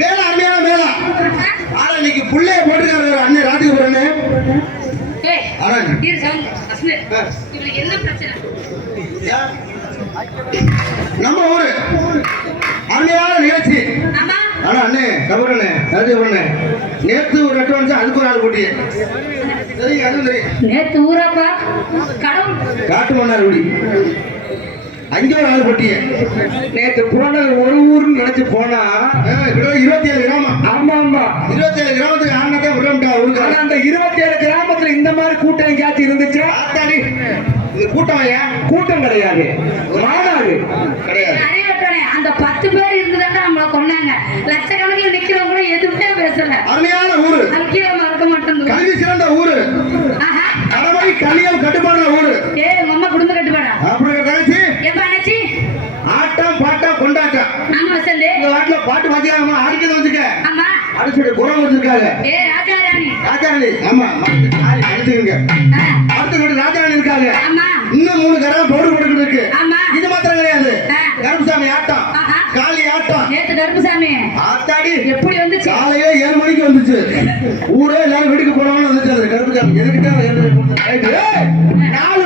மேல அருமையான மேலம். ஆனா இன்னைக்கு புள்ளைய போட்டுக்காரு அண்ணன் ராட்டுக்கு போறேன்னு. என்ன பிரச்சனை? நம்ம ஊரு அருமையான நிகழ்ச்சி. ஆனா அண்ணே கபரண்ணே ராஜு பண்ணே நேத்து ஒரு அட்வான்ஸ் அதுக்கு ஒரு ஆள் போட்டியே தெரியும். அதுவும் தெரியும். நேத்து ஊராப்பா கடவுள் காட்டு மன்னார் குடி அங்கே ஒரு ஆள் போட்டியே. நேற்று போன ஒரு ஊர்னு நினைச்சு போனா 27 கிராமம். ஆமா ஆமா 27 கிராமத்துக்கு ஆனதான் விடம்டா ஊருக்கு. ஆனா அந்த 27 கிராமத்துல இந்த மாதிரி கூட்டம் எங்கேயாச்சும் இருந்துச்சா? அத்தாடி இது கூட்டம் ஏன் கூட்டம் கிடையாது, மாநாடு கிடையாது. அந்த 10 பேர் இருந்துதான் நம்மள கொண்டாங்க. லட்சக்கணக்கில் நிக்கிறவங்க கூட எதுவுமே பேசல. அருமையான ஊரு, முக்கியமா இருக்க மாட்டேங்குது. கல்வி சிறந்த ஊரு, கடமை கல்வியம் கட்டுப்பாடுற ஊரு. அம்மா குடும்ப கட்டுப்பாடா அப்படி நினைச்சு எப்ப நினைச்சு ஆட்டம் பாட்டம் கொண்டாட்டம். ஆமா வசந்த், இந்த வாட்டில பாட்டு வாத்தியாமா ஆடிட்டு வந்துக்க. ஆமா அடிச்சுட்டு குரம் வச்சிருக்காங்க. ராஜாராணி. ராஜாராணி ஆமா அடிச்சுக்கங்க. அடுத்த ராஜாராணி இருக்காங்க. ஆமா இன்னும் 3 கரம் பவுடர் போட்டுக்கிட்டு இருக்கு. ஆமா இது மாத்திரம் கிடையாது, கருப்புசாமி ஆட்டம், காளி ஆட்டம். நேத்து கருப்புசாமி ஆத்தாடி எப்படி வந்துச்சு? காலையே 7 மணிக்கு வந்துச்சு. ஊரே எல்லாரும் வீட்டுக்கு போனவங்க வந்துச்சு. அது கருப்புசாமி எதுக்கிட்ட 4